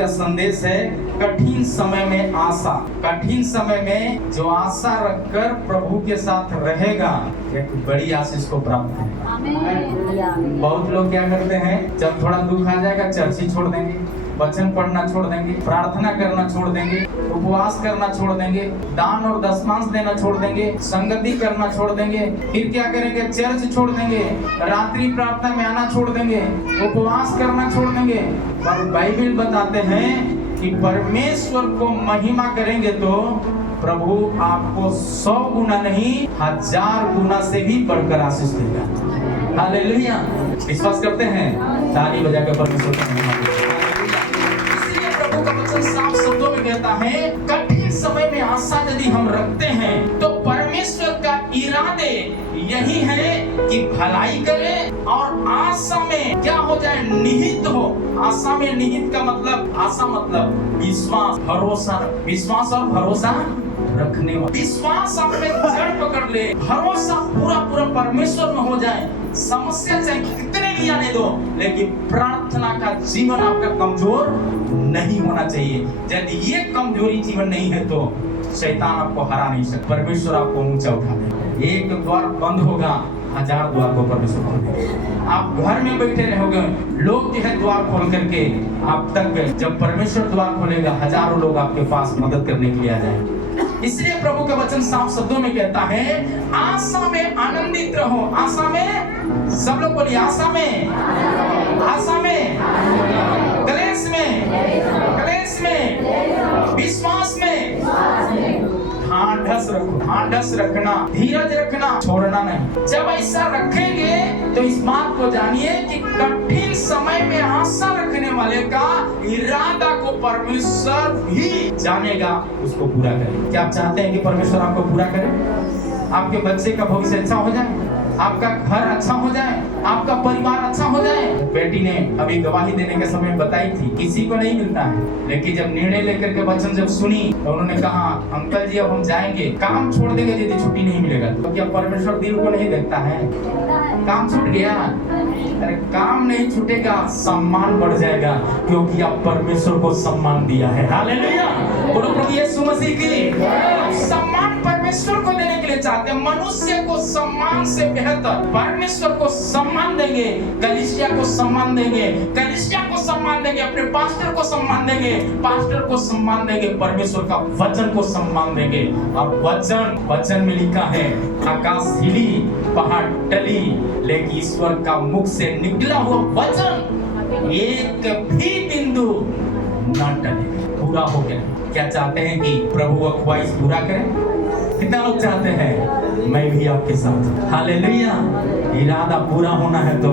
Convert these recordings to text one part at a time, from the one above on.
का संदेश है कठिन समय में आशा। कठिन समय में जो आशा रखकर प्रभु के साथ रहेगा एक बड़ी आशीष को प्राप्त है। बहुत लोग क्या करते हैं, जब थोड़ा दुख आ जाएगा चर्च ही छोड़ देंगे, वचन पढ़ना छोड़ देंगे, प्रार्थना करना छोड़ देंगे, उपवास करना छोड़ देंगे, दान और दशमांश देना छोड़ देंगे, संगति करना छोड़ देंगे, फिर क्या करेंगे, चर्च छोड़ देंगे, रात्रि प्रार्थना में आना छोड़ देंगे, उपवास करना छोड़ देंगे। पर बाइबल बताते हैं कि परमेश्वर को महिमा करेंगे तो प्रभु आपको 100 गुना नहीं 1000 गुना से भी बढ़कर आशीष देगा। हालेलुया। विश्वास करते हैं? ताली बजा के परमेश्वर को महिमा दें। इसलिए प्रभु का वचन साफ शब्दों में कहता है कठिन समय में आशा यदि हम रखते हैं तो परमेश्वर का इरादे यही है कि भलाई करे और आशा में क्या हो जाए, निहित हो। आशा में निहित का मतलब, आशा मतलब विश्वास, भरोसा। विश्वास और भरोसा रखने वाला। विश्वास अपने जड़ पकड़ ले, भरोसा पूरा पूरा परमेश्वर में हो जाए। समस्या चाहे कितने भी आने दो, लेकिन प्रार्थना का जीवन आपका कमजोर नहीं होना चाहिए। यदि ये कमजोरी जीवन नहीं है तो शैतान आपको हरा नहीं सकता। परमेश्वर आपको ऊंचा उठा दे। एक द्वार बंद होगा, 1000 द्वार को परमेश्वर खोल देगा। आप घर में बैठे रहोगे, लोग जो है द्वार खोल करके आप तक, जब परमेश्वर द्वार खोलेगा हजारों लोग आपके पास मदद करने के लिए आ जाएंगे। इसलिए प्रभु का वचन साफ शब्दों में कहता है आशा में आनंदित रहो। आशा में, सब लोग बोलिए आशा में, आशा में, क्लेश में, क्लेश में, विश्वास में ढांढस रखो। ढांढस रखना, धीरज रखना, छोड़ना नहीं। जब ऐसा रखेंगे तो इस बात को जानिए कि कठिन समय में आशा रखने वाले का इरादा को परमेश्वर भी जानेगा, उसको पूरा करे। क्या आप चाहते हैं कि परमेश्वर आपको पूरा करे? आपके बच्चे का भविष्य अच्छा हो जाए, आपका घर अच्छा हो जाए, आपका परिवार अच्छा हो जाए। बेटी ने अभी गवाही देने के समय बताई थी किसी को नहीं मिलता है, लेकिन जब निर्णय लेकर के वचन जब सुनी तो उन्होंने कहा अंकल जी अब हम जाएंगे, काम छोड़ देंगे यदि छुट्टी नहीं मिलेगा। तो क्या परमेश्वर दिल को नहीं देखता है? काम छूट गया, अरे काम नहीं छूटेगा, सम्मान बढ़ जाएगा, क्योंकि आप परमेश्वर को सम्मान दिया है। हालेलुया। बोलो प्रभु यीशु मसीह की। सम्मान परमेश्वर को देने के लिए चाहते हैं। मनुष्य को सम्मान से बेहतर परमेश्वर को सम्मान देंगे, कलीसिया को सम्मान देंगे, कलीसिया को सम्मान देंगे, अपने पास्टर को सम्मान देंगे, पास्टर को सम्मान देंगे, परमेश्वर का वचन को सम्मान देंगे। अब वचन में लिखा है आकाश हिली, पहाड़ टली, लेकिन ईश्वर का मुख से निकला हुआ वचन एक भी बिंदु न टले, पूरा हो गया। क्या चाहते हैं कि प्रभु वो ख्वाहिश पूरा करें? कितना लोग चाहते हैं? मैं भी आपके साथ। हालेलुया। इरादा पूरा होना है तो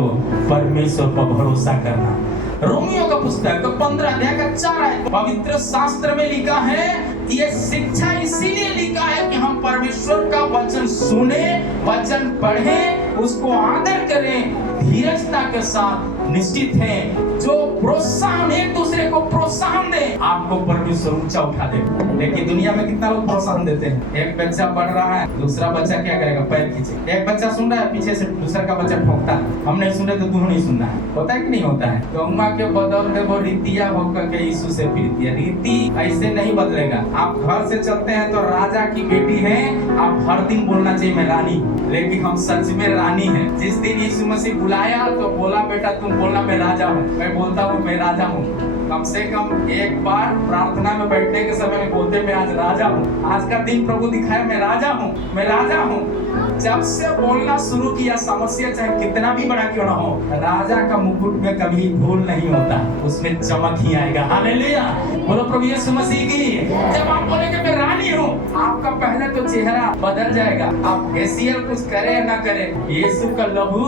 परमेश्वर पर भरोसा करना। रोमियो का पुस्तक 15 अध्याय का 4 है। पवित्र शास्त्र में लिखा है ये शिक्षा इसीलिए लिखा है कि हम परमेश्वर का वचन सुने, वचन पढ़े, उसको आदर करें, धीरजता के साथ निश्चित है। जो प्रोत्साहन, एक दूसरे को प्रोत्साहन दे, आपको परमेश्वर ऊंचा उठा दे। लेकिन दुनिया में कितना लोग प्रोत्साहन देते हैं? एक बच्चा पढ़ रहा है, दूसरा बच्चा क्या करेगा? पैर खींचे। एक बच्चा सुन रहा है, पीछे से दूसरा का बच्चा ठोकता है, हम नहीं सुन रहे तो तू नहीं सुनना है। होता है कि नहीं होता है? गौमा के बदल दे वो रीतिया होकर के यीशु से प्रीतिया। रीति ऐसे नहीं बदलेगा। आप घर से चलते हैं तो राजा की बेटी है, आप हर दिन बोलना चाहिए मैं रानी, लेकिन हम सच में रानी हैं। जिस दिन यीशु मसीह बुलाया तो बोला बेटा तुम बोलना मैं राजा हूँ। मैं बोलता हूँ मैं राजा हूँ। कम से कम एक बार प्रार्थना में बैठने के समय में बोलते मैं आज राजा हूँ। आज का दिन प्रभु दिखाया मैं राजा हूँ, मैं राजा हूँ। जब से बोलना शुरू किया, समस्या चाहे कितना भी बड़ा क्यों ना हो, राजा का मुकुट में कभी भूल नहीं होता, उसमें चमक ही आएगा। हालेलुया। बोलो प्रभु यीशु मसीह की। जब आप बोलेंगे मैं रानी हूँ, आपका पहले तो चेहरा बदल जाएगा। आप फेशियल कुछ करे या ना करे, यीशु का लहू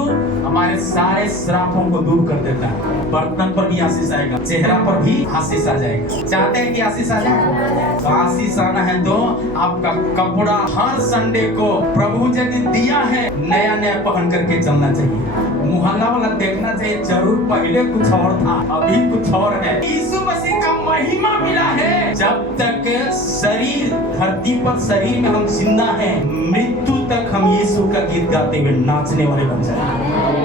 हमारे सारे श्रापों को दूर कर देता है। बर्तन पर भी आशीष आएगा, चेहरा पर भी आशीष आ जाएगा। चाहते हैं कि आशीष आ जाए? तो आशीष आना है तो आपका कपड़ा हर संडे को प्रभु यदि दिया है नया नया पहन करके चलना चाहिए। मुहल्ला वाला देखना चाहिए, जरूर पहले कुछ और था, अभी कुछ और है। यीशु मसीह का महिमा मिला है जब तक शरीर धरती पर शरीर में हम जिंदा हैं, मृत्यु तक हम यीशु का गीत गाते हुए नाचने वाले बन जाए।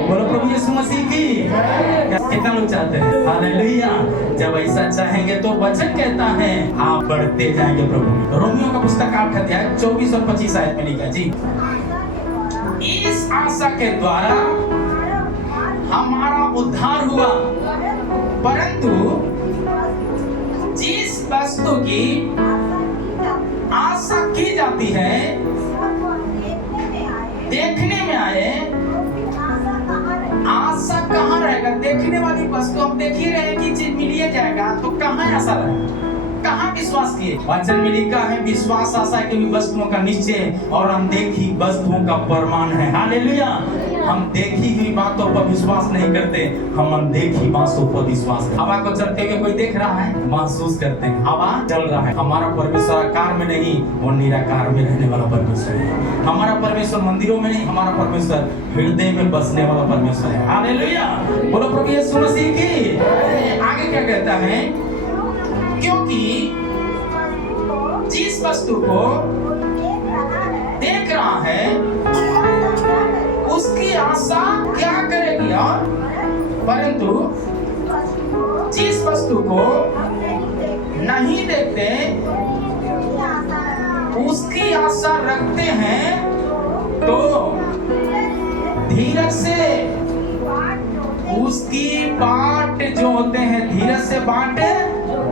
बोलो प्रभु यीशु मसीह की। कितना लोग चाहते हैं? हालेलुया। जब ऐसा चाहेंगे तो वचन कहता है आप बढ़ते जाएंगे प्रभु में। रोमियो का पुस्तक 8 अध्याय 24 और 25 आयत में लिखा जी, इस आशा के द्वारा हमारा उद्धार हुआ, परंतु जिस वस्तु की आशा की जाती है देखने में आए, आशा कहाँ रहेगा? देखने वाली वस्तु हम देख ही रहे कि चीज मिल ही जाएगा, तो कहाँ आशा रहेगा? कहाँ विश्वास किए? वचन में लिखा है विश्वास आशा की वस्तुओं का निश्चय और अनदेखी वस्तुओं का प्रमाण है। हालेलुया। हम देखी हुई बातों पर विश्वास नहीं करते, हम अनदेखी बातों पर विश्वास करते। हवा को चलते हुए कोई देख रहा है, महसूस करते हैं हवा चल रहा है। हमारा परमेश्वर आकार में नहीं, वो निराकार में रहने वाला परमेश्वर है। हमारा परमेश्वर मंदिरों में नहीं, हमारा परमेश्वर हृदय में बसने वाला परमेश्वर है। हालेलुया। बोलो प्रभु यीशु मसीह की। आगे क्या कहता है? क्योंकि जिस वस्तु को देख रहा है उसकी आशा क्या करेगी, और परंतु जिस वस्तु को नहीं देखते उसकी आशा रखते हैं, तो धीरज से उसकी बाट जो होते हैं, धीरज से बाट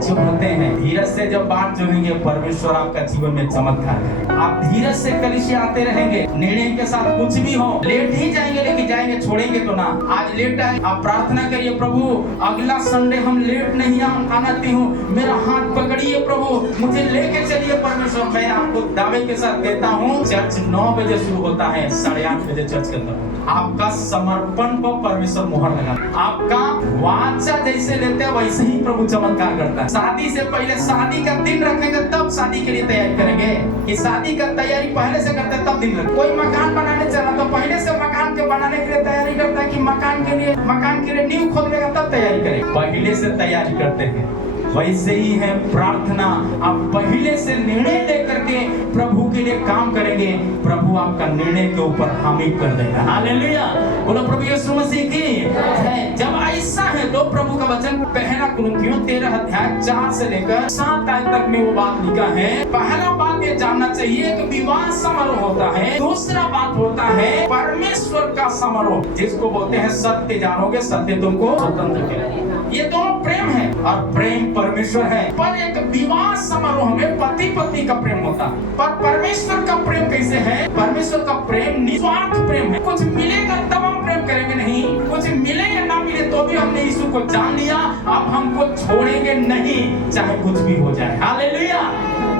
जो होते हैं। धीरज से जब बाट जोड़ेंगे, परमेश्वर आपका जीवन में चमत्कार करेगा। आप धीरज से कलीसिया आते रहेंगे, निर्णय के साथ कुछ भी हो, लेट ही जाएंगे लेकिन जाएंगे, छोड़ेंगे तो ना। आज लेट आए, आप प्रार्थना करिए, प्रभु अगला संडे हम लेट नहीं आनाती हूँ, मेरा हाथ पकड़िए प्रभु, मुझे लेके चलिए परमेश्वर। मैं आपको दावे के साथ कहता हूँ, चर्च 9 बजे शुरू होता है, 8:30 बजे चर्च के अंदर। आपका समर्पण पर परमेश्वर मोहर लगा, आपका वाचा जैसे लेते हैं वैसे ही प्रभु चमत्कार करता है। शादी से पहले शादी का दिन रखेंगे, तब शादी के लिए तैयारी करेंगे। कि शादी का तैयारी पहले से करते हैं तब दिन रखेंगे। कोई मकान बनाने चला तो पहले से मकान के बनाने के लिए तैयारी करता है कि मकान के लिए नींव खोद लेगा तब तैयारी करेगा। पहले से तैयारी करते हैं। वैसे ही है प्रार्थना, आप पहले से निर्णय लेकर के प्रभु के लिए काम करेंगे, प्रभु आपका निर्णय के ऊपर हामी कर देगा। हालेलुया। बोलो प्रभु यीशु मसीह की। जब ऐसा है तो प्रभु का वचन पहला कुरिन्थियों 13 अध्याय 4 से लेकर 7 आयत तक में वो बात लिखा है। पहला बात ये जानना चाहिए कि विवाह समारोह होता है, दूसरा बात होता है परमेश्वर का समारोह, जिसको बोलते हैं सत्य जानोगे सत्य तुमको स्वतंत्र करेगा। ये दोनों प्रेम है और प्रेम परमेश्वर है। पर एक विवाह समारोह में पति पत्नी का प्रेम होता है, पर परमेश्वर का प्रेम कैसे है? परमेश्वर का प्रेम निस्वार्थ प्रेम है। कुछ मिलेगा तब हम प्रेम करेंगे नहीं, कुछ मिले या ना मिले तो भी हमने यीशु को जान लिया, अब हमको छोड़ेंगे नहीं, चाहे कुछ भी हो जाए। हालेलुया।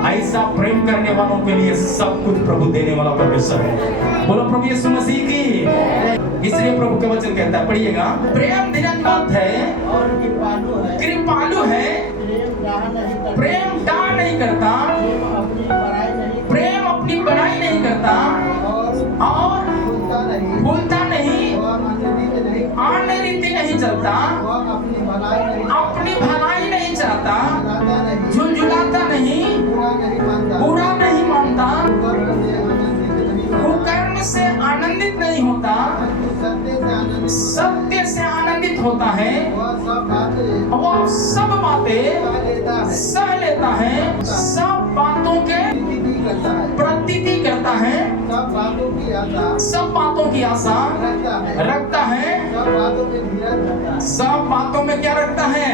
ऐसा प्रेम करने वालों के लिए सब कुछ प्रभु देने वाला परमेश्वर है। बोलो प्रभु यीशु मसीह की। इसलिए प्रभु का वचन कहता है, पढ़िएगा, प्रेम धीरजवंत है और कृपालु है, प्रेम डाह नहीं करता, प्रेम अपनी बड़ाई नहीं करता और भूलता नहीं, अन्य रीति नहीं चलता, अपनी भलाई नहीं चाहता, झुंझुलाता नहीं, बुरा नहीं मानता, कुकर्म से आनंदित नहीं होता, सत्य से आनंदित होता है, वह सब बातें सह लेता है, सब बातों के प्रतीति करता है, सब बातों की आशा रखता है, सब बातों में क्या रखता है?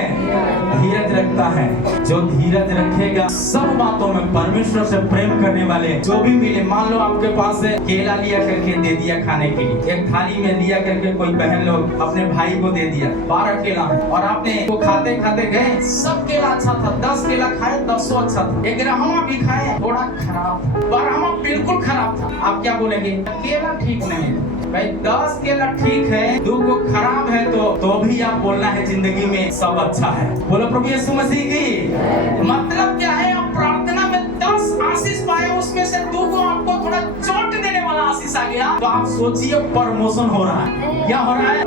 धीरज रखता है। जो धीरज रखेगा सब बातों में, परमेश्वर से प्रेम करने वाले जो भी मिले, मान लो आपके पास केला लिया करके दे दिया खाने के लिए, एक थाली में लिया करके कोई बहन लोग अपने भाई को दे दिया, 12 केला और आपने वो खाते खाते गए, सब केला अच्छा था, 10 केला खाए 10 अच्छा था, 11वां भी खाए थोड़ा खराब था, 12वां बिल्कुल खराब था। आप क्या बोलेंगे? केला ठीक नहीं भाई, 10 केला ठीक है, 2 को खराब है, तो भी आप बोलना है जिंदगी में सब अच्छा है। बोलो प्रभु यीशु मसीह की। मतलब क्या है? आप प्रार्थना में 10 आशीष पाए, उसमें से 2 को आपको थोड़ा चोट देने वाला आशीष आ गया, तो आप सोचिए प्रमोशन हो रहा है। क्या हो रहा है?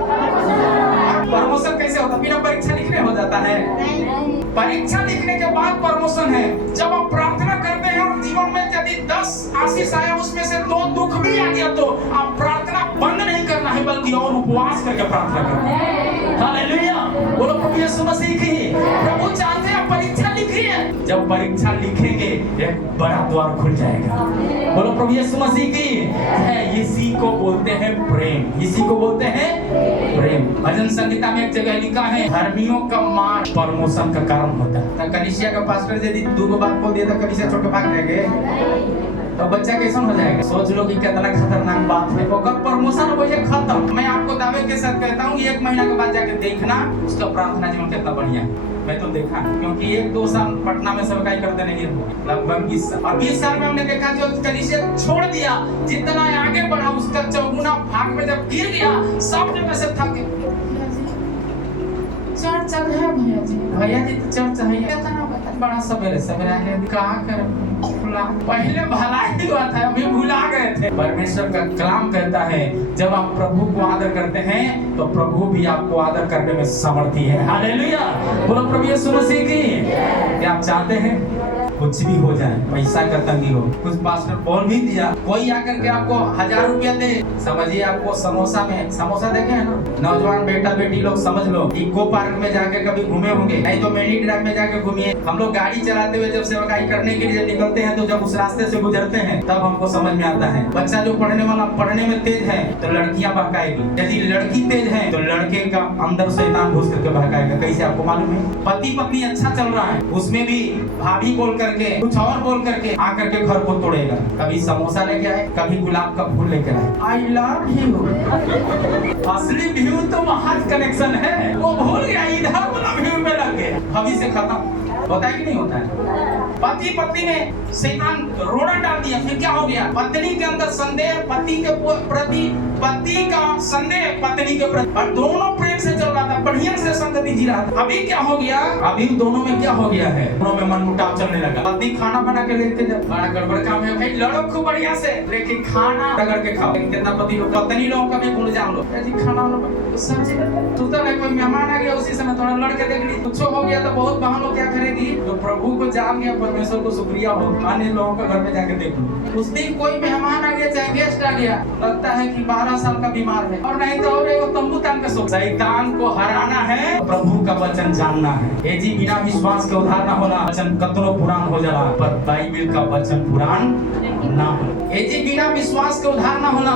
प्रमोशन कैसे होता? बिना परीक्षा लिखने हो जाता है? परीक्षा लिखने के बाद प्रमोशन है। जब आप प्रार्थना करते हैं और जीवन में यदि 10 आशीष आया, उसमें से 2 दुख भी आ गया, तो आप प्रार्थना बंद नहीं करना है, बल्कि और उपवास करके प्रार्थना करना है। हालेलुया, बोलो प्रभु यीशु मसीह की। प्रभु चाहते हैं परीक्षा लिखिए। जब परीक्षा लिखेंगे एक बड़ा द्वार खुल जाएगा। बोलो प्रभु यीशु मसीह की है। इसी को बोलते हैं प्रेम, इसी को बोलते हैं प्रेम। भजन संहिता में एक जगह लिखा है, धर्मियों का मान प्रमोशन का कारण होता है। कलीसिया का पास्टर यदि 2 बात बोल दिया तो कलीसिया छोड़ के भाग जाएंगे, तो बच्चा कैसा हो जाएगा? सोच लो कि कितना खतरनाक बात है। अगर प्रमोशन हो जाए खत्म, मैं आपको दावे के साथ कहता हूँ 1 महीना के बाद जाके देखना उसका प्रार्थना जीवन कितना बढ़िया है। मैं तो देखा, क्योंकि 1-2 साल पटना में सेवकाई करते नहीं रहे, लगभग 20 साल। और 20 साल में हमने देखा जो कलीसिया छोड़ दिया, जितना आगे बढ़ा उसका चौगुना भाग में जब गिर गया, सब जगह से थक गए। चर्च है भैया जी, भैया जी तो चर्च है, कितना बड़ा सवेरे सवेरे आगे कहा कर खुला। पहले भला ही हुआ था, अभी भुला गए थे। परमेश्वर का कलाम कहता है जब आप प्रभु को आदर करते हैं तो प्रभु भी आपको आदर करने में समर्थी है। हालेलुया, बोलो प्रभु यीशु मसीह की। क्या आप चाहते हैं कुछ भी हो जाए, पैसा का तंगी हो? कुछ पास्टर बोल भी दिया, कोई आकर के आपको 1000 रुपया दे, समझिए आपको समोसा में समोसा देखे है ना, नौजवान बेटा बेटी लोग समझ लो इको पार्क में जाके कभी घूमे होंगे, नहीं तो मेनी ड्राइव में जाके घूमिए। हम लोग गाड़ी चलाते हुए जब सेवकाई करने के लिए निकलते हैं तो जब उस रास्ते से गुजरते हैं तब हमको समझ में आता है। बच्चा जो पढ़ने वाला पढ़ने में तेज है तो लड़कियां बहकाएगी, यदि लड़की तेज है तो लड़के का अंदर शैतान घुस करके बहकाएगा। कैसे आपको मालूम है? पति पत्नी अच्छा चल रहा है, उसमें भी भाभी बोल करके कुछ और बोल करके आकर के घर को तोड़ेगा। कभी समोसा लेके आए, कभी गुलाब का फूल लेके आए। आई लव यू, असली व्यू तो वहाँ कनेक्शन है, वो भूल गया, इधर वाला व्यू में लग गया, भविष्य से खत्म। होता है कि नहीं होता है? पति पत्नी ने शैतान रोड़ा डाल दिया, फिर क्या हो गया? पत्नी के अंदर संदेह पति के प्रति, पति का संदेह पत्नी के प्रति, और दोनों प्रेम से चल रहा था, बढ़िया से संगति जी रहा था। अभी क्या हो गया? अभी दोनों में क्या हो गया है? दोनों में मनमुटाव चलने लगा। पति खाना बना के लेके जाए, बड़ा गड़बड़ काम है भाई, लड़ो खूब बढ़िया से, लेकिन खाना रगड़ के खाओ। कितना पति लोग, पत्नी लोगों का भी भूल जाओ लोग, खाना सब्जी तू तो कोई मेहमान आ गया उसी समय थोड़ा लड़के देख ली, कुछ हो गया तो बहुत बहन लोग क्या करेगी? तो प्रभु को जान गया, परमेश्वर को शुक्रिया हो, अन्य लोगों के घर में जाके देख लो। उस दिन कोई मेहमान आ गया, चाहे गेस्ट आ गया, लगता है कि 12 साल का बीमार है, और नहीं तो और एगो तंबू तान के सो। शैतान को हराना है, प्रभु का वचन जानना है। ए जी बिना विश्वास के उद्धार ना होला, वचन कतनो पुरान हो जाला, पर बाइबिल का वचन पुरान ना हो। ए जी बिना विश्वास के उद्धार ना होला,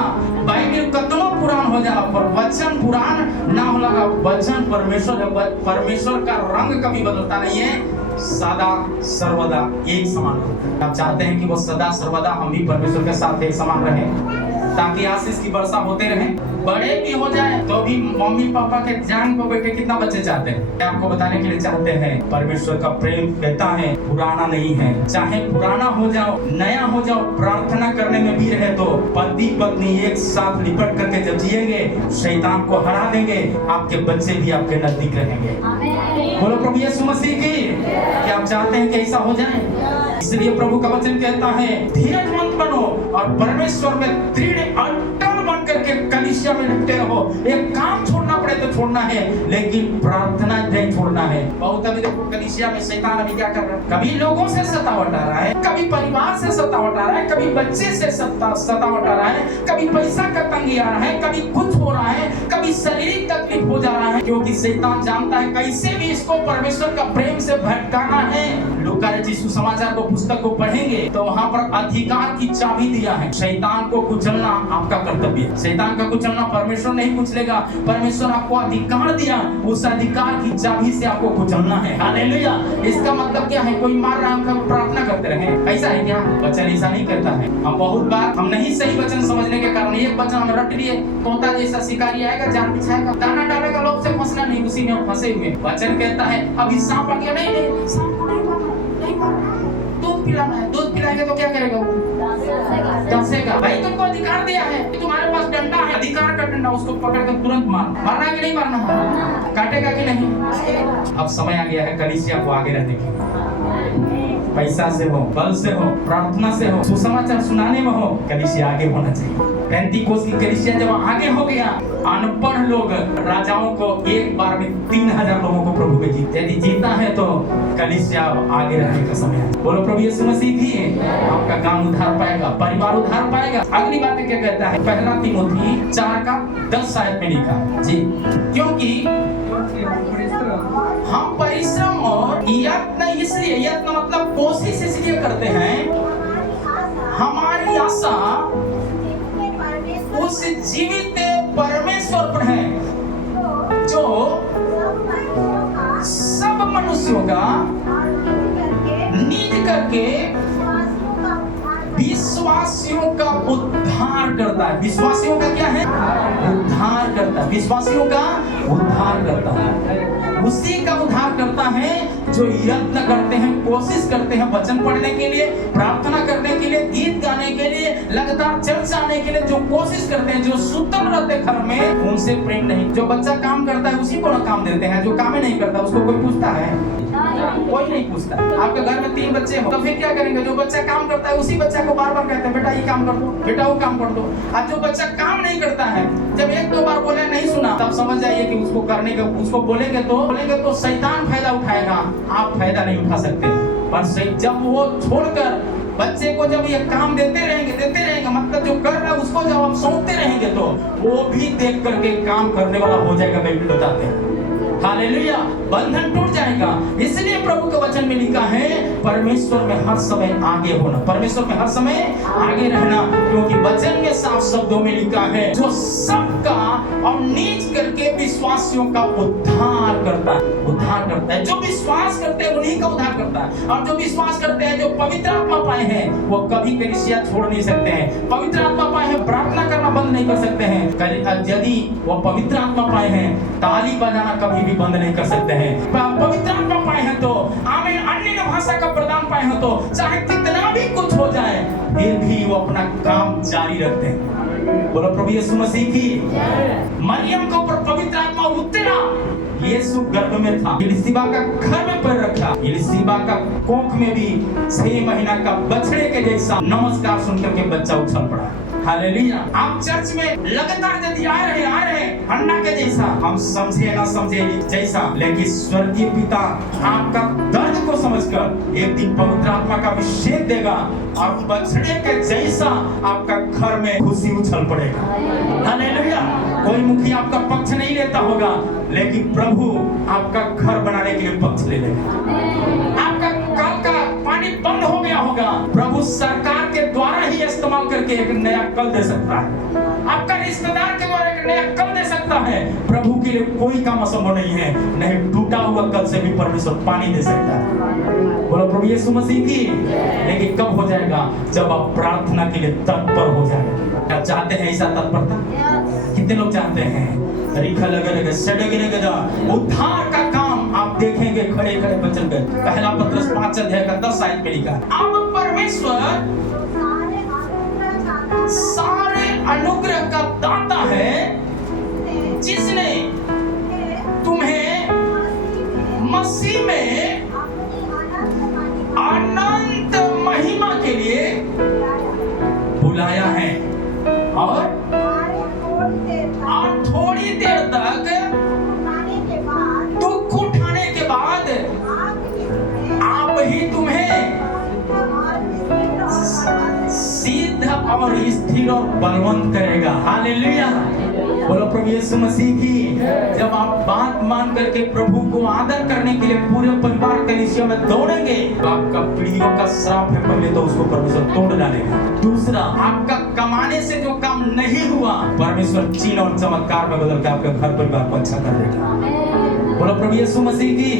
बाइबिल कतनो पुरान हो जाला, पर वचन पुरान ना होला। वचन परमेश्वर है, परमेश्वर का रंग कभी बदलता नहीं है, सदा सर्वदा एक समान होता है। आप चाहते हैं कि वो सदा सर्वदा हम भी परमेश्वर के साथ एक समान रहें, ताकि आशीष की वर्षा होते रहे। बड़े भी हो जाए तो भी मम्मी पापा के जान को बेटे कितना बच्चे चाहते हैं, आपको बताने के लिए चाहते हैं। परमेश्वर का प्रेम कहता है पुराना नहीं है, चाहे पुराना हो जाओ नया हो जाओ, प्रार्थना करने में भी रहे तो पति पत्नी एक साथ लिपट करके जब जिएंगे, शैतान को हरा देंगे, आपके बच्चे भी आपके नजदीक रहेंगे। बोलो प्रभु यीशु मसीह की। क्या आप चाहते हैं कि ऐसा हो जाए? इसलिए प्रभु का वचन कहता है धीरजमंद बनो और परमेश्वर में दृढ़ अटल बन करके कलीसिया में लिपटे रहो। एक काम छोड़ना पड़े तो छोड़ना है, लेकिन प्रार्थना नहीं छोड़ना है। बहुत अभी देखो कलीसिया में शैतान अभी क्या कर रहा है, कभी लोगों से सतावट आ रहा है, कभी परिवार से सतावट आ रहा है, कभी बच्चे से सतावट आ रहा है, कभी पैसा का तंगी आ रहा है, कभी कुछ हो रहा है, कभी शारीरिक तकलीफ हो जा रहा है, क्योंकि शैतान जानता है कैसे भी इसको परमेश्वर का प्रेम से भटकाना है। लूका रचित सुसमाचार को पुस्तक को पढ़ेंगे तो वहाँ पर अधिकार की चाबी दिया है। शैतान को कुचलना आपका कर्तव्य है, शैतान का कुचलना परमेश्वर नहीं कुचलेगा, परमेश्वर आपको अधिकार दिया, उस अधिकार की चाबी से आपको कुचलना है। हालेलुया। इसका मतलब क्या है? कोई मार रहा है, हम प्रार्थना करते रहे, ऐसा है क्या? वचन ऐसा नहीं कहता है। हम बहुत बार हम नहीं सही वचन समझने के कारण एक वचन हम रट लिए, तोता जैसा शिकारी आएगा, जाल बिछाएगा, दाना डालेगा, लोग से फंसना नहीं, उसी में फंसे हुए। वचन कहता है अभी सांप आ गया, नहीं सांप को नहीं मारना, दूध पिलाना है, दूध पिलाएगा तो क्या करेगा? वो डसेगा। भाई तुमको अधिकार दिया है, तुम्हारे पास डंडा है, अधिकार का डंडा, उसको पकड़ कर तुरंत मारना है कि नहीं मारना है? काटेगा कि नहीं? अब समय आ गया है कलीसिया को आगे रहने की। पैसा से हो, बल से हो, प्रार्थना से हो, सुसमाचार सुनाने में हो, कलीसिया आगे होना चाहिए। पेंतीकोस्त की कलीसिया जब आगे हो गया, अनपढ़ लोग राजाओं को एक बार में 3000 लोगों को प्रभु में जीते। यदि जीता है तो कलीसिया आगे रहने का समय है। बोलो प्रभु यीशु मसीह की, आपका काम उधार पाएगा, परिवार उधार पाएगा। अगली बात क्या कहता है? पहला तीमुथी 4:10 आयत में लिखा जी, क्योंकि हम परिश्रम और यत्न, इसलिए यत्न मतलब कोशिश इसलिए करते हैं, हमारी आशा उस जीवित परमेश्वर पर है जो सब मनुष्यों का नीच करके विश्वासियों का उद्धार करता है। विश्वासियों का क्या है? उद्धार करता है। विश्वासियों का उद्धार करता है। उसी का उद्धार करता है जो यत्न करते हैं, कोशिश करते हैं वचन पढ़ने के लिए, प्रार्थना करने के लिए, गीत गाने के लिए, लगातार चर्च आने के लिए, जो कोशिश करते हैं, जो सुतल रहते घर में, उनसे प्रेम नहीं। जो बच्चा काम करता है उसी को ना काम देते हैं, जो काम ही नहीं करता उसको कोई पूछता है? कोई नहीं पूछता। आपके घर में 3 बच्चे हो तो फिर क्या करेंगे? जो बच्चा काम करता है उसी बच्चा को बार बार कहते हैं बेटा ये काम कर दो, बेटा वो काम कर दो। आज जो बच्चा काम नहीं करता है, जब 1-2 बार बोले नहीं सुना, तब समझ जाइए कि उसको करने का, उसको बोलेंगे तो शैतान फायदा उठाएगा, आप फायदा नहीं उठा सकते। पर जब वो छोड़कर बच्चे को जब ये काम देते रहेंगे, मतलब जो कर रहा है उसको जब आप सौंपते रहेंगे तो वो भी देख करके काम करने वाला हो जाएगा। बाइबल बताते हैं, हालेलुया, बंधन टूट जाएगा। इसलिए प्रभु के वचन में लिखा है परमेश्वर में हर समय आगे होना, परमेश्वर में हर समय आगे रहना, क्योंकि वचन में साफ शब्दों में लिखा है जो सबका और नीच करके विश्वासियों का उद्धार करता है। जो विश्वास करते हैं उन्हीं का उद्धार करता है। और जो विश्वास करते हैं, जो पवित्र आत्मा पाए हैं, वो कभी कलीसिया छोड़ नहीं सकते हैं। पवित्र आत्मा पाए हैं, प्रार्थना करना बंद नहीं कर सकते हैं। यदि वो पवित्र आत्मा पाए हैं, ताली बजाना कभी भी बंद नहीं कर सकते हैं। पवित्र आत्मा पाए हैं तो आमीन, अन्य भाषा का प्रदान पाए हैं तो चाहे कितना भी कुछ हो जाए फिर भी वो अपना काम जारी रखते हैं। बोलो प्रभु यीशु मसीह की। मरियम के ऊपर पवित्र आत्मा उतरा, यीशु गर्भ में था, एलिशिबा का घर में पैर रखा, एलिशिबा का कोख में भी 6 महीना का बछड़े के जैसा नमस्कार सुनकर के बच्चा उछल पड़ा। हालेलुया। आप चर्च में लगातार यदि आ रहे हन्ना के जैसा, हम समझे ना समझे जैसा, लेकिन स्वर्गीय पिता आपका दर्द को समझकर एक दिन पवित्र आत्मा का अभिषेक देगा और बछड़े के जैसा आपका घर में खुशी उछल पड़ेगा। हालेलुया। कोई मुखिया आपका पक्ष नहीं लेता होगा, लेकिन प्रभु आपका घर बनाने के लिए पक्ष ले लेगा। आपका कल का पानी बंद हो गया होगा, प्रभु सरकार के द्वारा ही इस्तेमाल करके एक नया कल दे सकता है। आपका रिश्तेदार के द्वारा एक नया कल दे सकता है। प्रभु के लिए कोई काम असंभव नहीं है। नहीं, टूटा हुआ कल से भी परमेश्वर पानी दे सकता है। बोलो प्रभु यीशु मसीह की। लेकिन कब हो जाएगा? जब आप प्रार्थना के लिए तत्पर हो जाए। क्या चाहते हैं ऐसा तत्परता? कितने लोग चाहते हैं? उद्धार का काम आप देखेंगे खड़े वचन पे। पहला पत्रस 5:10 आयत में लिखा है, अब परमेश्वर सारे अनुग्रह का दाता है, जिसने तुम्हें मसीह में अनंत महिमा के लिए बुलाया है और थोड़ी देर तक दुख उठाने के बाद आप ही तुम्हें सिद्ध और स्थिर और बलवंत करेगा। हालेलुया। बोलो प्रभु यीशु मसीह की। जब आप बात मान करके प्रभु को आदर करने के लिए पूरे परिवार कलीसिया में दौड़ेंगे, तो आपका पीढ़ियों का श्राप है, पहले तो उसको परमेश्वर तोड़ डालेगा। दूसरा, आपका कमाने से जो काम नहीं हुआ, परमेश्वर चिन्ह और चमत्कार में बदल के आपके घर परिवार को अच्छा कर देगा। बोलो प्रभु यीशु मसीह की।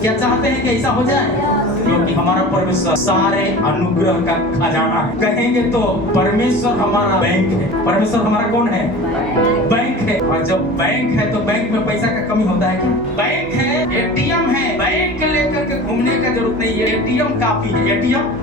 क्या चाहते हैं कि ऐसा हो जाए? क्योंकि हमारा परमेश्वर सारे अनुग्रह का खजाना है। कहेंगे तो परमेश्वर हमारा बैंक है। परमेश्वर हमारा कौन है? बैंक है। और जब बैंक है तो बैंक में पैसा का कमी होता है क्या? बैंक है, एटीएम है, बैंक लेकर के घूमने का जरूरत नहीं है, एटीएम काफी है, एटीएम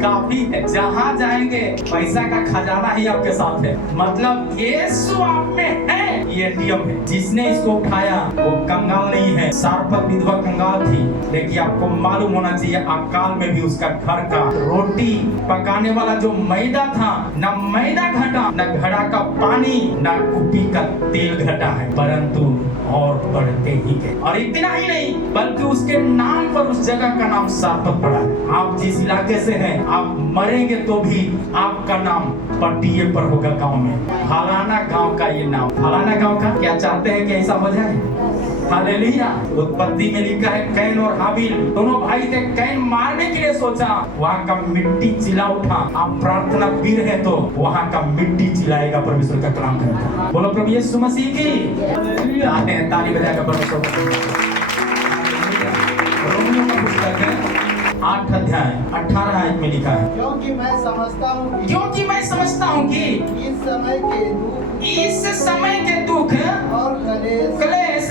काफी है। जहाँ जाएंगे पैसा का खजाना ही आपके साथ है। मतलब यीशु आप में है, ये एटीएम है। जिसने इसको उठाया वो कंगाल नहीं है। सारपत विधवा कंगाल थी, लेकिन आपको मालूम होना चाहिए अकाल में भी उसका घर का रोटी पकाने वाला जो मैदा था, न मैदा घटा, न घड़ा का पानी, न कुपी का तेल घटा है, परंतु और बढ़ते ही गए। और इतना ही नहीं, बल्कि उसके नाम पर उस जगह का नाम सारपत पड़ा। आप जिस इलाके से हैं, आप मरेंगे तो भी आपका नाम पट्टिये पर होगा गांव में। फलाना गांव का ये नाम, फलाना गांव का। क्या चाहते हैं कि ऐसा हो जाए? हालेलुया। उत्पत्ति में लिखा है कैन और हाबिल दोनों भाई थे। कैन मारने के लिए सोचा, वहाँ का मिट्टी चिल्ला उठा। आप प्रार्थना वीर है तो वहाँ का मिट्टी चिल्लाएगा, परमेश्वर का कलाम करेगा। बोलो प्रभु यीशु मसीह की। आते हैं ताली बजाकर परमेश्वर को। रोमियो का पुस्तक है 8 अध्याय 18 आयत में लिखा है, क्योंकि मैं समझता हूँ कि इस समय के दुख और क्लेश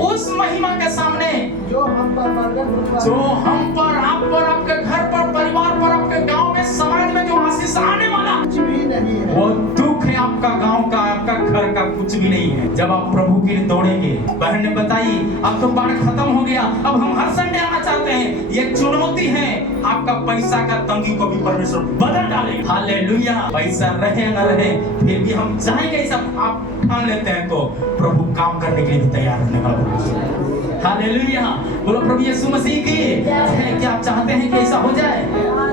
उस महिमा के सामने जो हम पर, आप पर, आपके घर पर, परिवार पर, आपके गांव में, समाज में जो आशीष आने वाला कुछ भी नहीं है। वो दुख है आपका गांव का, आपका घर का कुछ भी नहीं है। जब आप प्रभु के लिए दौड़ेंगे। बहन ने बताई अब तो बाढ़ खत्म हो गया, अब हम हर संडे आना चाहते हैं। ये चुनौती है। आपका पैसा का तंगी को भी परमेश्वर बदल डाले। हालेलुया। पैसा रहे न रहे फिर भी हम चाहेंगे, सब आप ठान लेते हैं तो प्रभु काम करने के लिए भी तैयार रहने वाला। हालेलुया। बोलो प्रभु यीशु मसीह की। क्या आप चाहते हैं कि ऐसा हो जाए?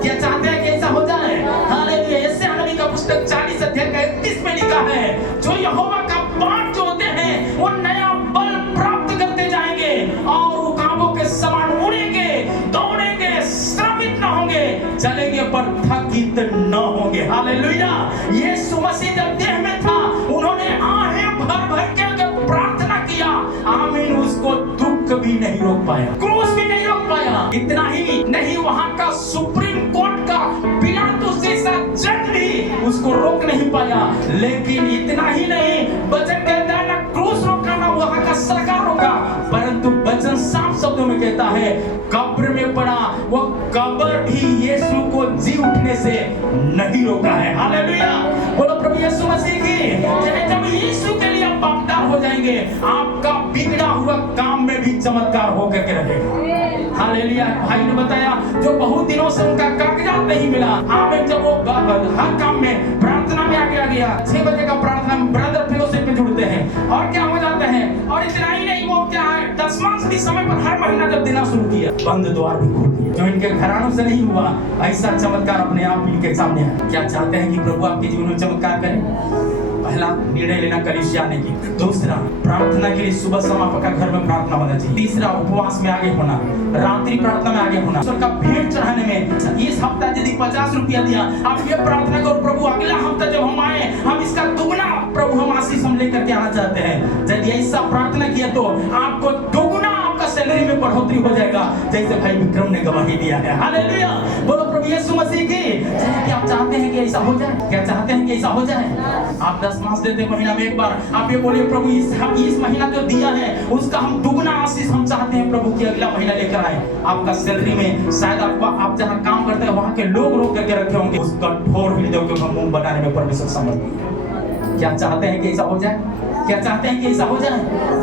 क्या चाहते हैं कि ऐसा हो जाए? हालेलुया। यशायाह नबी का पुस्तक 40 अध्याय 31 में लिखा है, जो यहोवा का बाट जोते हैं वो नया बल प्राप्त करते जाएंगे और उकाबों के समान उड़ेंगे, दौड़ेंगे, श्रमित न होंगे, चलेंगे पर थकित न होंगे। हालेलुया। यीशु मसीह जब देह में था, उन्होंने आहें भर भर के प्रार्थना किया। आमीन। उसको दुख भी नहीं रोक पाया, क्रूस भी नहीं रोक पाया। इतना ही नहीं, वहां का सुप्रीम कोर्ट का पिलातुस जैसा जज भी उसको रोक नहीं पाया। लेकिन इतना ही नहीं, वचन कहता है ना क्रूस रोका ना वहां का सरकार रोका, परंतु वचन साफ शब्दों में कहता है कब्र में पड़ा, वो कब्र भी यीशु को जी उठने से नहीं रोका है। हालेलुया। बोलो प्रभु यीशु मसीह की। जब यीशु के लिए आप पापदार हो जाएंगे, आपका बिगड़ा हुआ काम में भी चमत्कार होकर के रहेगा। हालेलुया। भाई ने बताया जो बहुत दिनों से उनका कागजात नहीं मिला, आमिर जब वो हर काम में प्रार्थना में आगे आ गया, 6 बजे का प्रार्थना में ब्रदर फेलोशिप में जुड़ते हैं और क्या हो जाते हैं। और इतना ही नहीं, वो क्या है, दशमांश भी समय पर हर महीना जब देना शुरू किया, बंद द्वार भी खोल दिया। जो इनके घरानों से नहीं हुआ, ऐसा चमत्कार अपने आप इनके सामने है। क्या चाहते हैं कि प्रभु आपके जीवन में चमत्कार करे? पहला निर्णय लेना कलीसिया आने की। दूसरा, प्रार्थना के लिए सुबह शाम आपका घर में प्रार्थना होना चाहिए। तीसरा, उपवास में आगे होना, रात्रि प्रार्थना में आगे होना। ईश्वर का भेंट चढ़ाने में इस हफ्ता यदि 50 रुपया दिया, आप ये प्रार्थना करो प्रभु अगला हफ्ता जब हम आए, हम इसका दुगुना प्रभु हम आशीष हम लेकर के आना चाहते हैं। यदि ऐसा प्रार्थना किया तो आपको दुगुना आपका सैलरी में बढ़ोतरी हो जाएगा, जैसे भाई विक्रम ने गवाही दिया है। हालेलुया। बोलो प्रभु यीशु मसीह की। क्या आप चाहते हैं कि ऐसा हो जाए? क्या चाहते हैं कि ऐसा हो जाए? आप 10 मास देते महीना में एक बार, आप ये बोलिए प्रभु इस महीना जो दिया है उसका हम दुगुना आशीष हम चाहते हैं प्रभु कि अगला महीना लेकर आए। आपका सैलरी में शायद आपको, आप जहाँ काम करते हैं वहाँ के लोग रोक करके रखे होंगे, उस कठोर हृदय के मुंह बनाने में परमेश्वर समर्थ है। क्या चाहते हैं कि ऐसा हो जाए? क्या चाहते हैं कि ऐसा हो जाए?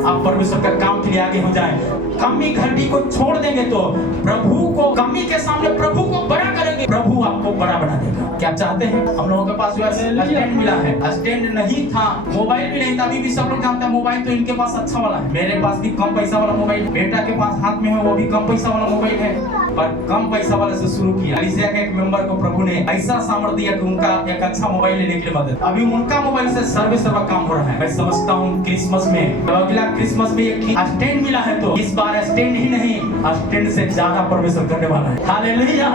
आप परमेश्वर का काम के लिए आगे हो जाएं। कमी घटी को छोड़ देंगे तो प्रभु को, कमी के सामने प्रभु को बड़ा करेंगे, प्रभु आपको बड़ा बना देगा। क्या चाहते हैं? हम लोगों के पास स्टैंड मिला है, स्टैंड नहीं था, मोबाइल भी नहीं था। अभी भी सब लोग जानते हैं मोबाइल तो इनके पास अच्छा वाला है। मेरे पास भी कम पैसा वाला मोबाइल, बेटा के पास हाथ में है वो भी कम पैसा वाला मोबाइल है, पर कम पैसा वाले से शुरू किया। कलीसिया के एक मेंबर को प्रभु ने ऐसा सामर्थ्य दिया कि उनका एक अच्छा मोबाइल लेने के लिए मदद, अभी उनका मोबाइल से सर्वे काम हो रहा है। मैं समझता हूँ क्रिसमस में, अगला क्रिसमस में एक स्टैंड मिला है तो इस बार स्टैंड ही नहीं, स्टैंड से ज्यादा परमेश्वर करने वाला है। हालेलुया।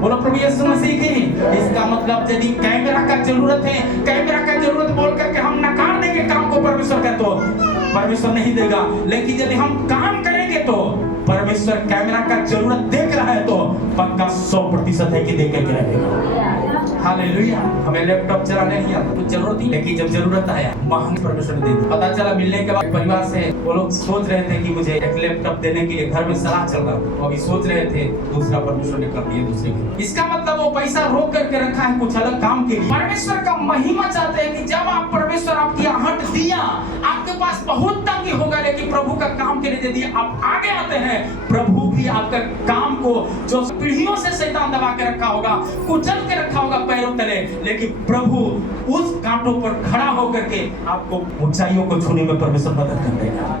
बोलो प्रभु यीशु मसीह की। इसका मतलब यदि कैमरा का जरूरत है, कैमरा का जरूरत बोल करके हम नकार देंगे काम को परमेश्वर का, तो परमेश्वर नहीं देगा। लेकिन यदि हम काम करेंगे तो परमेश्वर कैमरा का जरूरत देख रहा है तो पक्का 100% है कि देख के रहेगा। हालेलुया। हमें लैपटॉप चलाने नहीं आता, कुछ जरूरत ही, लेकिन जब जरूरत आया महंगा परमेश्वर ने दे दिया। पता चला मिलने के बाद परिवार से वो लोग सोच रहे थे कि मुझे एक लैपटॉप देने के लिए घर में सलाह चल रहा था, वो अभी सोच रहे थे, दूसरा परमेश्वर ने कर दिया दूसरे के। इसका मतलब वो पैसा रोक करके रखा है कुछ अलग काम के लिए। परमेश्वर का महिमा चाहते हैं कि जब आप परमेश्वर आपकी आहट दिया, आपके पास बहुत तंगी होगा, लेकिन प्रभु का काम के लिए दे दिया, आप आगे आते हैं, प्रभु भी आपका काम को जो पीढ़ियों से शैतान दबा के रखा होगा, कुचल के रखा होगा पैरों तले, लेकिन प्रभु उस कांटों पर खड़ा होकर के आपको ऊंचाइयों को छूने में परमेश्वर मदद कर देगा।